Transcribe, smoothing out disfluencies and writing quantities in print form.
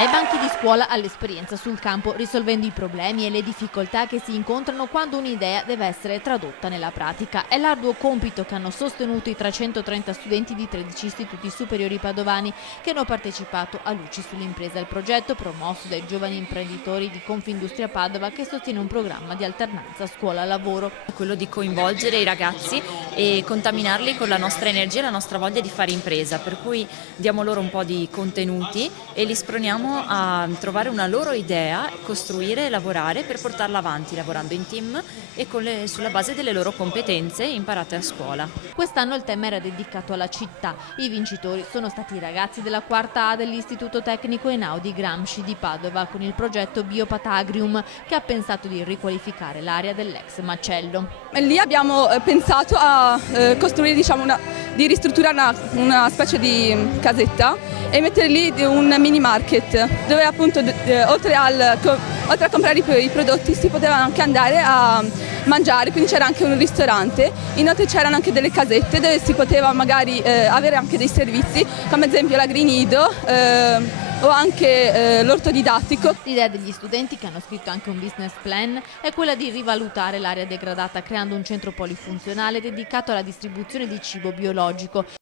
Dai banchi di scuola all'esperienza sul campo, risolvendo i problemi e le difficoltà che si incontrano quando un'idea deve essere tradotta nella pratica. È l'arduo compito che hanno sostenuto i 330 studenti di 13 istituti superiori padovani che hanno partecipato a Luci sull'impresa, il progetto promosso dai giovani imprenditori di Confindustria Padova che sostiene un programma di alternanza scuola-lavoro. Quello di coinvolgere i ragazzi e contaminarli con la nostra energia e la nostra voglia di fare impresa, per cui diamo loro un po' di contenuti e li sproniamo a trovare una loro idea, costruire e lavorare per portarla avanti, lavorando in team e sulla base delle loro competenze imparate a scuola. Quest'anno il tema era dedicato alla città. I vincitori sono stati i ragazzi della quarta A dell'Istituto Tecnico Einaudi Gramsci di Padova con il progetto Biopatagrium che ha pensato di riqualificare l'area dell'ex macello. Lì abbiamo pensato a costruire, di ristrutturare una specie di casetta e mettere lì un mini market dove appunto oltre a comprare i prodotti si poteva anche andare a mangiare, quindi c'era anche un ristorante, inoltre c'erano anche delle casette dove si poteva magari avere anche dei servizi come ad esempio l'agrinido o anche l'orto didattico. L'idea degli studenti, che hanno scritto anche un business plan, è quella di rivalutare l'area degradata creando un centro polifunzionale dedicato alla distribuzione di cibo biologico.